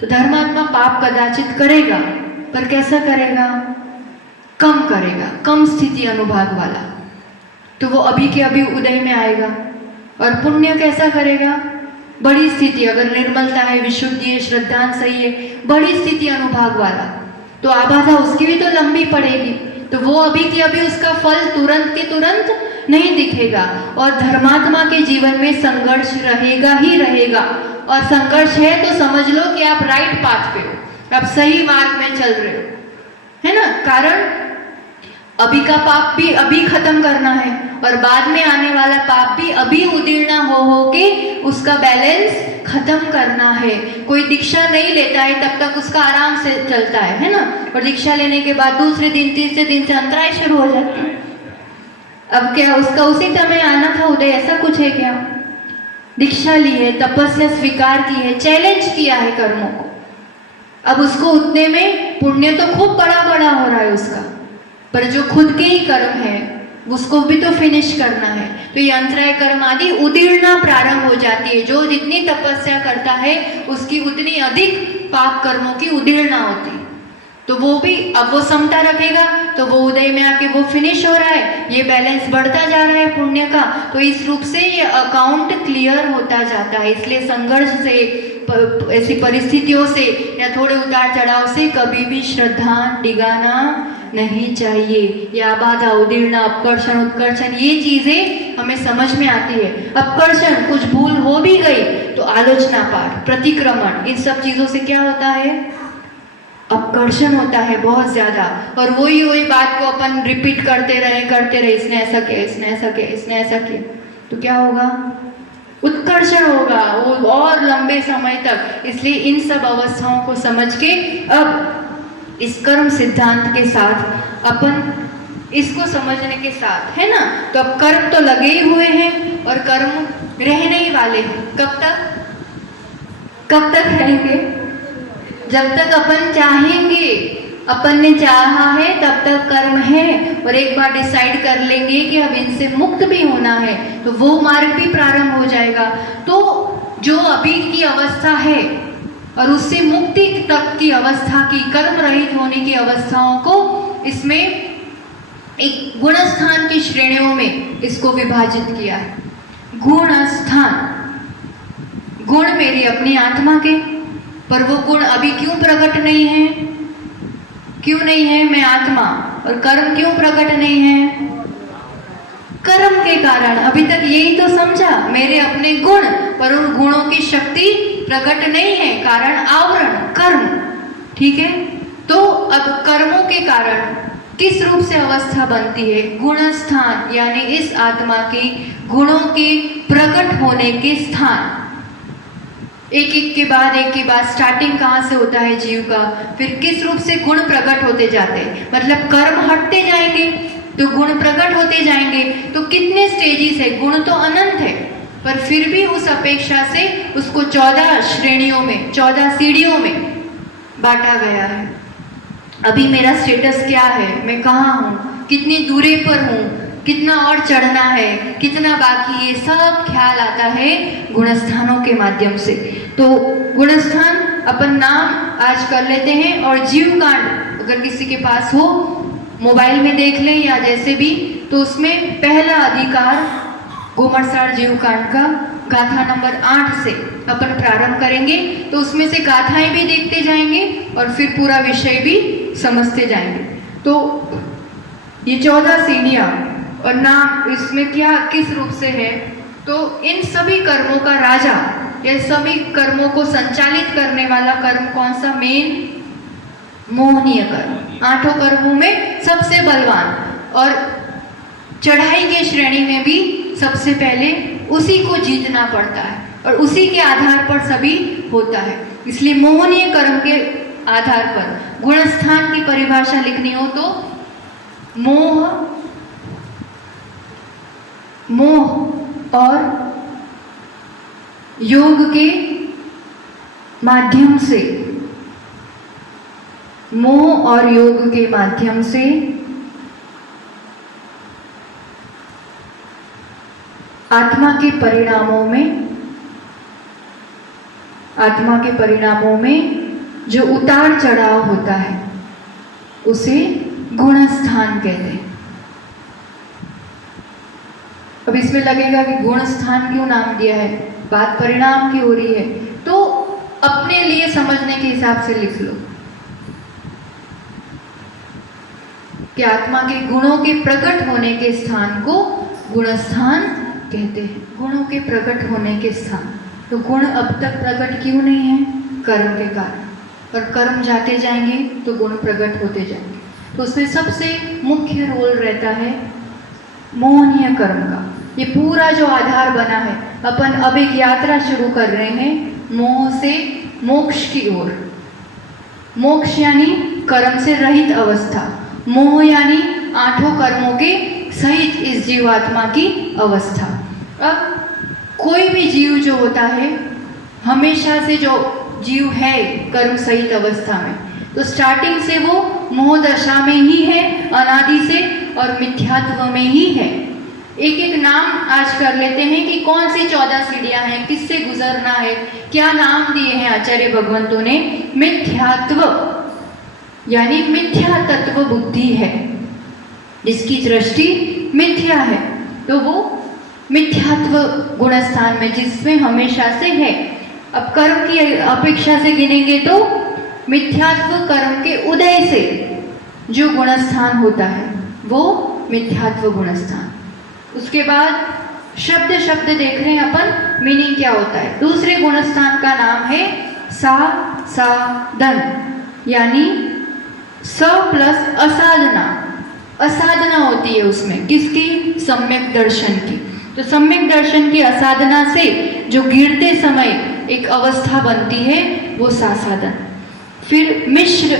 तो धर्मात्मा पाप कदाचित करेगा, पर कैसा करेगा, कम करेगा, कम स्थिति अनुभाग वाला, तो वो अभी के अभी उदय में आएगा। और पुण्य कैसा करेगा, बड़ी स्थिति, अगर निर्मलता है, विशुद्धि है, श्रद्धान सही है, बड़ी स्थिति अनुभाग वाला, तो आबाधा उसकी भी तो लंबी पड़ेगी, तो वो अभी की अभी उसका फल तुरंत के तुरंत नहीं दिखेगा। और धर्मात्मा के जीवन में संघर्ष रहेगा ही रहेगा, और संघर्ष है तो समझ लो कि आप राइट पाथ पे हो, आप सही मार्ग में चल रहे हो, है ना। कारण अभी का पाप भी अभी खत्म करना है, और बाद में आने वाला पाप भी अभी उदीर्णा हो के उसका बैलेंस खत्म करना है। कोई दीक्षा नहीं लेता है तब तक उसका आराम से चलता है ना, और दीक्षा लेने के बाद दूसरे दिन तीसरे दिन से अंतराय शुरू हो जाता है। अब क्या उसका उसी समय आना था उदय, ऐसा कुछ है क्या। दीक्षा ली है, तपस्या स्वीकार की है, चैलेंज किया है कर्मों को, अब उसको उतने में पुण्य तो खूब बड़ा बड़ा हो रहा है उसका, पर जो खुद के ही कर्म है उसको भी तो फिनिश करना है। तो ये अंतराय कर्म आदि उदीर्णा प्रारंभ हो जाती है। जो जितनी तपस्या करता है उसकी उतनी अधिक पाप कर्मों की उदीर्णा होती है। तो वो भी अब वो समता रखेगा, तो वो उदय में आके वो फिनिश हो रहा है, ये बैलेंस बढ़ता जा रहा है पुण्य का। तो इस रूप से ये अकाउंट क्लियर होता जाता है। इसलिए संघर्ष से, ऐसी परिस्थितियों से या थोड़े उतार चढ़ाव से कभी भी श्रद्धा डिगाना नहीं चाहिए। या बाधा, उदीर्णा, अपकर्षण, उत्कर्षण, ये चीजें हमें समझ में आती है। अपकर्षण, कुछ भूल हो भी गई तो आलोचना पाठ, प्रतिक्रमण, इन सब चीजों से क्या होता है, अपकर्षण होता है बहुत ज्यादा। और वही बात को अपन रिपीट करते रहे, इसने ऐसा किया, इसने ऐसा किया, इसने ऐसा किया, तो क्या होगा, उत्कर्षण होगा वो और लंबे समय तक। इसलिए इन सब अवस्थाओं को समझ के अब इस कर्म सिद्धांत के साथ अपन इसको समझने के साथ, है ना, तो अब कर्म तो लगे ही हुए हैं और कर्म रहने ही वाले हैं। कब तक रहेंगे, जब तक अपन चाहेंगे। अपन ने चाहा है तब तक कर्म है, और एक बार डिसाइड कर लेंगे कि अब इनसे मुक्त भी होना है तो वो मार्ग भी प्रारंभ हो जाएगा। तो जो अभी की अवस्था है और उससे मुक्ति तक की अवस्था की, कर्म रहित होने की अवस्थाओं को इसमें एक गुणस्थान की श्रेणियों में इसको विभाजित किया है। गुणस्थान, गुण मेरी अपनी आत्मा के, पर वो गुण अभी क्यों प्रकट नहीं है, क्यों नहीं है, मैं आत्मा। और कर्म क्यों प्रकट नहीं है, कर्म के कारण। अभी तक यही तो समझा, मेरे अपने गुण, पर उन गुणों की शक्ति प्रकट नहीं है, कारण आवरण, कर्म, ठीक है। तो अब कर्मों के कारण किस रूप से अवस्था बनती है, गुणस्थान, यानी इस आत्मा के गुणों के प्रकट होने के स्थान। एक एक के बाद स्टार्टिंग कहाँ से होता है जीव का, फिर किस रूप से गुण प्रकट होते जाते हैं, मतलब कर्म हटते जाएंगे तो गुण प्रकट होते जाएंगे। तो कितने स्टेजेस है, गुण तो अनंत है, पर फिर भी उस अपेक्षा से उसको 14 श्रेणियों में, 14 सीढ़ियों में बांटा गया है। अभी मेरा स्टेटस क्या है, मैं कहाँ हूँ, कितनी दूरी पर हूँ, कितना और चढ़ना है, कितना बाकी, ये सब ख्याल आता है गुणस्थानों के माध्यम से। तो गुणस्थान अपन नाम आज कर लेते हैं और जीव कांड अगर किसी के पास हो मोबाइल में देख लें या जैसे भी, तो उसमें पहला अधिकार गोमटसार जीव कांड का गाथा नंबर 8 से अपन प्रारंभ करेंगे। तो उसमें से गाथाएं भी देखते जाएंगे और फिर पूरा विषय भी समझते जाएंगे। तो ये 14 सीढ़ियाँ और नाम इसमें क्या किस रूप से है, तो इन सभी कर्मों का राजा या सभी कर्मों को संचालित करने वाला कर्म कौन सा, मेन मोहनीय कर्म। 8 कर्मों में सबसे बलवान और चढ़ाई के श्रेणी में भी सबसे पहले उसी को जीतना पड़ता है और उसी के आधार पर सभी होता है। इसलिए मोहनीय कर्म के आधार पर गुणस्थान की परिभाषा लिखनी हो तो मोह और योग के माध्यम से, मोह और योग के माध्यम से आत्मा के परिणामों में जो उतार चढ़ाव होता है उसे गुणस्थान कहते हैं। अब इसमें लगेगा कि गुणस्थान क्यों नाम दिया है, बात परिणाम की हो रही है, तो अपने लिए समझने के हिसाब से लिख लो कि आत्मा के गुणों के प्रकट होने के स्थान को गुणस्थान कहते हैं। गुणों के प्रकट होने के स्थान, तो गुण अब तक प्रकट क्यों नहीं है, कर्म के कारण, और कर्म जाते जाएंगे तो गुण प्रकट होते जाएंगे। तो उसमें सबसे मुख्य रोल रहता है मोहनीय कर्म का। ये पूरा जो आधार बना है, अपन अब एक यात्रा शुरू कर रहे हैं मोह से मोक्ष की ओर। मोक्ष यानी कर्म से रहित अवस्था, मोह यानी 8 कर्मों के सहित इस जीवात्मा की अवस्था। अब कोई भी जीव जो होता है, हमेशा से जो जीव है कर्म सहित अवस्था में, तो स्टार्टिंग से वो मोह दशा में ही है, अनादि से, और मिथ्यात्व में ही है। एक एक नाम आज कर लेते हैं कि कौन सी 14 सीढ़ियां हैं, किससे गुजरना है, क्या नाम दिए हैं आचार्य भगवंतों ने। मिथ्यात्व यानी मिथ्या तत्व बुद्धि है, जिसकी दृष्टि मिथ्या है, तो वो मिथ्यात्व गुणस्थान में, जिसमें हमेशा से है। अब कर्म की अपेक्षा से गिनेंगे तो मिथ्यात्व कर्म के उदय से जो गुणस्थान होता है वो मिथ्यात्व गुणस्थान। उसके बाद शब्द शब्द देख रहे हैं अपन, मीनिंग क्या होता है। दूसरे गुणस्थान का नाम है साधन, यानी स प्लस असाधना। असाधना होती है उसमें किसकी, सम्यक दर्शन की। तो सम्यक दर्शन की असाधना से जो गिरते समय एक अवस्था बनती है वो साधन। फिर मिश्र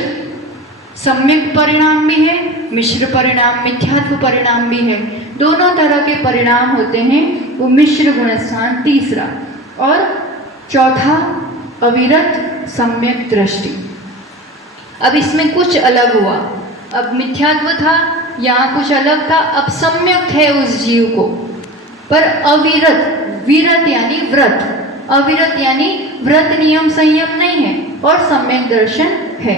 सम्यक परिणाम भी है, मिश्र परिणाम, मिथ्यात्व परिणाम भी है, दोनों तरह के परिणाम होते हैं, वो मिश्र गुणस्थान तीसरा। और चौथा अविरत सम्यक दृष्टि। अब इसमें कुछ अलग हुआ, अब मिथ्यात्व था, यहाँ कुछ अलग था, अब सम्यक है उस जीव को, पर अविरत, विरत यानी व्रत, अविरत यानी व्रत नियम संयम नहीं है, और सम्यक दर्शन है।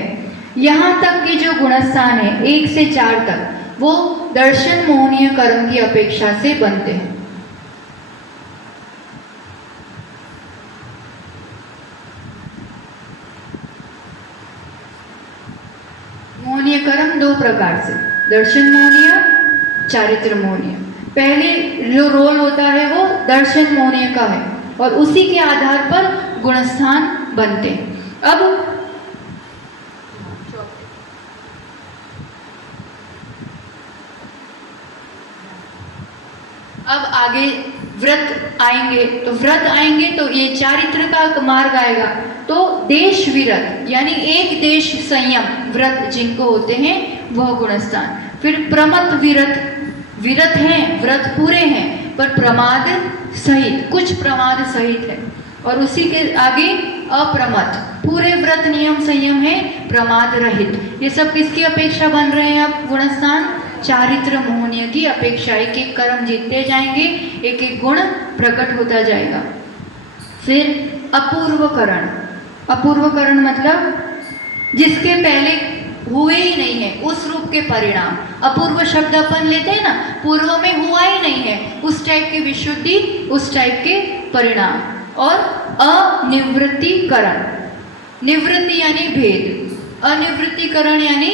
यहाँ तक के जो गुणस्थान है 1 से 4 तक, वो दर्शन मोहनीय कर्म की अपेक्षा से बनते हैं। मोहनीय कर्म 2 प्रकार से, दर्शन मोहनीय, चारित्र मोहनीय। पहले जो रोल होता है वो दर्शन मोहनीय का है और उसी के आधार पर गुणस्थान बनते हैं। अब आगे व्रत आएंगे, तो व्रत आएंगे तो ये चारित्र का मार्ग आएगा, तो देश विरत यानी एक देश संयम व्रत जिनको होते हैं वह गुणस्थान। फिर प्रमत विरत, विरत हैं, व्रत पूरे हैं पर प्रमाद सहित, कुछ प्रमाद सहित है, और उसी के आगे अप्रमत, पूरे व्रत नियम संयम है, प्रमाद रहित। ये सब किसकी अपेक्षा बन रहे हैं अब गुणस्थान, चारित्र मोहनीय की अपेक्षा। एक एक कर्म जीतते जाएंगे, एक एक गुण प्रकट होता जाएगा। फिर अपूर्वकरण, अपूर्वकरण मतलब जिसके पहले हुए ही नहीं है, उस रूप के परिणाम। अपूर्व शब्द अपन लेते हैं ना, पूर्व में हुआ ही नहीं है, उस टाइप की विशुद्धि, उस टाइप के परिणाम। और अनिवृत्तिकरण, निवृत्ति यानी भेद, अनिवृत्तिकरण यानी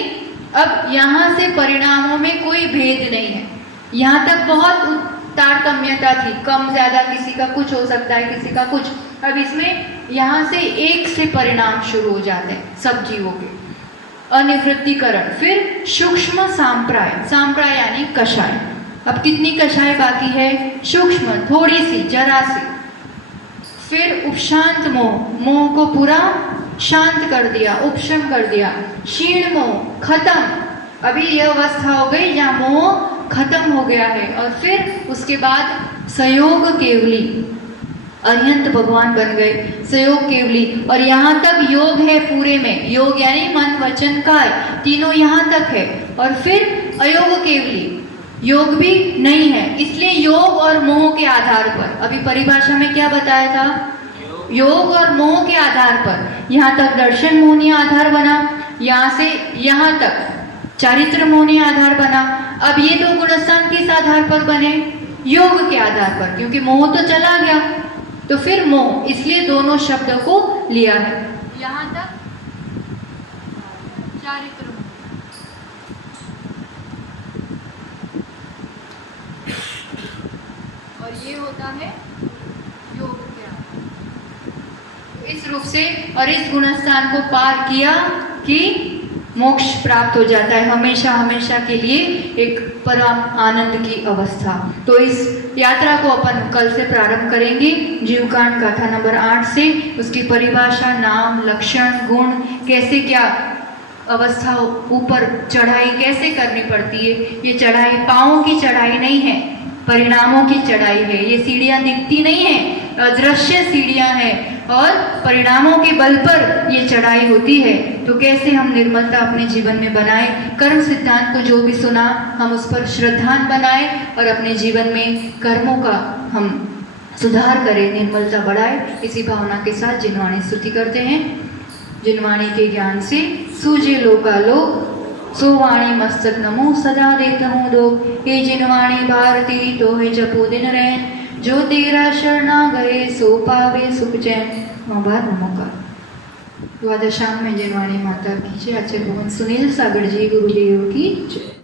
अब यहाँ से परिणामों में कोई भेद नहीं है। यहाँ तक बहुत तारतम्यता थी, कम ज़्यादा, किसी का कुछ हो सकता है, किसी का कुछ। अब इसमें यहाँ से एक से परिणाम शुरू हो जाते हैं सब जीवों के। अनिवृत्तिकरण। फिर सूक्ष्म सांप्राय, सांप्राय यानी कषाय। अब कितनी कषाय बाकी है? सूक्ष्म, थोड़ी सी, जरा सी। फिर उपशांत मोह, मोह को पूरा शांत कर दिया, उपशम कर दिया। क्षीण मोह, खत्म, अभी यह अवस्था हो गई जहाँ मोह खत्म हो गया है। और फिर उसके बाद संयोग केवली, अरिहंत भगवान बन गए, संयोग केवली। और यहाँ तक योग है पूरे में, योग यानी मन वचन काय, तीनों यहाँ तक है। और फिर अयोग केवली, योग भी नहीं है। इसलिए योग और मोह के आधार पर, अभी परिभाषा में क्या बताया था? योग और मोह के आधार पर। यहाँ तक दर्शन मोहनी आधार बना, यहाँ से यहाँ तक चारित्र मोहनी आधार बना। अब ये दो गुणस्थान किस आधार पर बने? योग के आधार पर, क्योंकि मोह तो चला गया, तो फिर मोह, इसलिए दोनों शब्दों को लिया है। यहाँ तक चारित्र मोह, और ये होता है योग के आधार। इस रूप से और इस गुणस्थान को पार किया कि मोक्ष प्राप्त हो जाता है, हमेशा हमेशा के लिए एक परम आनंद की अवस्था। तो इस यात्रा को अपन कल से प्रारंभ करेंगे, जीवकांड गाथा नंबर 8 से। उसकी परिभाषा, नाम, लक्षण, गुण, कैसे क्या अवस्था, ऊपर चढ़ाई कैसे करनी पड़ती है। ये चढ़ाई पाँवों की चढ़ाई नहीं है, परिणामों की चढ़ाई है। ये सीढ़ियाँ दिखती नहीं है, अदृश्य सीढ़ियाँ हैं, और परिणामों के बल पर ये चढ़ाई होती है। तो कैसे हम निर्मलता अपने जीवन में बनाए, कर्म सिद्धांत को जो भी सुना हम उस पर श्रद्धान बनाए और अपने जीवन में कर्मों का हम सुधार करें, निर्मलता बढ़ाए। इसी भावना के साथ जिनवाणी स्तुति करते हैं। जिनवाणी के ज्ञान से सूझे लोकालोक, सो वाणी मस्तक नमो सदा देत हूँ दो। हे जिनवाणी भारती तो है जपो दिन रैन, जो तेरा शरणा गए सो पावे सुख चैन। नौबार नमोकार। द्वादशांग में जिनवाणी माता की जय। आचार्य भगवान सुनील सागर जी गुरुदेव की जय।